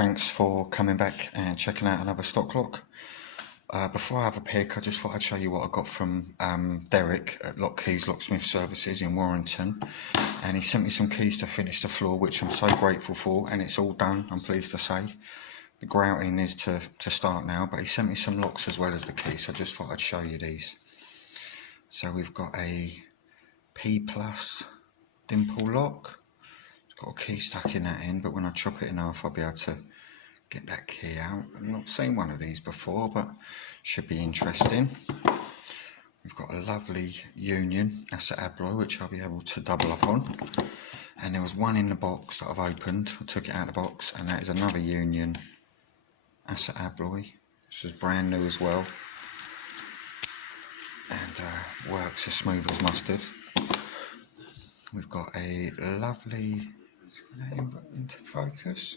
thanks for coming back and checking out another stock lock. Before I have a pick, I just thought I'd show you what I got from Derek at Lockkeys Locksmith Services in Warrington, and he sent me some keys to finish the floor, which I'm so grateful for, and it's all done, I'm pleased to say. The grouting is to start now, but he sent me some locks as well as the keys, so I just thought I'd show you these. So we've got a P+ dimple lock. It's got a key stuck in that end, but when I chop it in half I'll be able to get that key out. I've not seen one of these before, but should be interesting. We've got a lovely union, that's an alloy, which I'll be able to double up on. And there was one in the box that I've opened. I took it out of the box, and that is another union, that's an alloy. This is brand new as well, and works as smooth as mustard. We've got a lovely, let's get that into focus.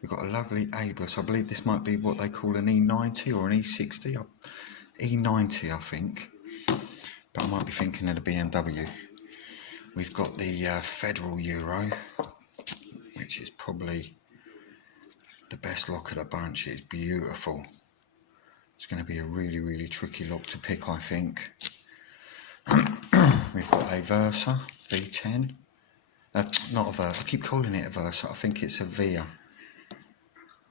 We've got a lovely Abus. I believe this might be what they call an E90 or an E60. E90 I think, but I might be thinking of the BMW. We've got the Federal Euro, which is probably the best lock of the bunch. It's beautiful. It's going to be a really tricky lock to pick, I think. We've got a Versa V10. Not a Versa, I keep calling it a Versa. I think it's a Via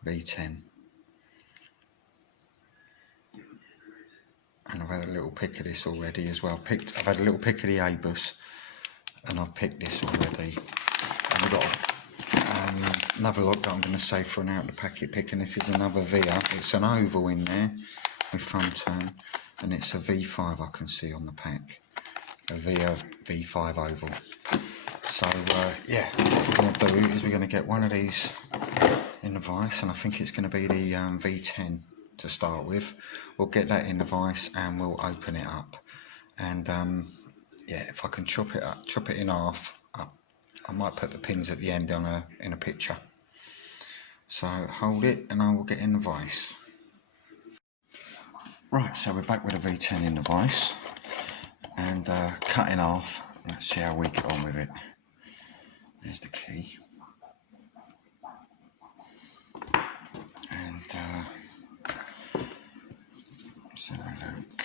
V10. And I've had a little pick of this already as well. I've had a little pick of the Abus, and I've picked this already. And we've got another lock that I'm going to save for an out of the packet pick, and this is another Via. It's an oval in there with thumb turn, and it's a V5 I can see on the pack. A Via V5 oval. So yeah, what we're going to do is we're going to get one of these in the vise, and I think it's going to be the V10 to start with. We'll get that in the vise and we'll open it up, and yeah, if I can chop it in half, I might put the pins at the end in a picture. So hold it and I will get in the vise. Right, so we're back with a V10 in the vise and cut in half. Let's see how we get on with it. There's the key. And let's have a look.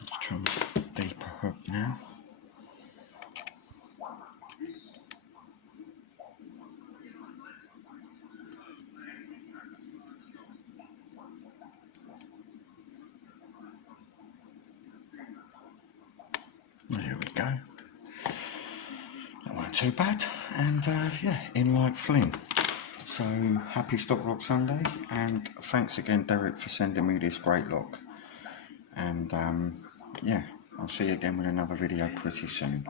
Let's try a deeper hook now. There we go. That weren't too bad, and yeah, in like fling. So happy Stock Lock Sunday, and thanks again Derek for sending me this great lock. And yeah, I'll see you again with another video pretty soon.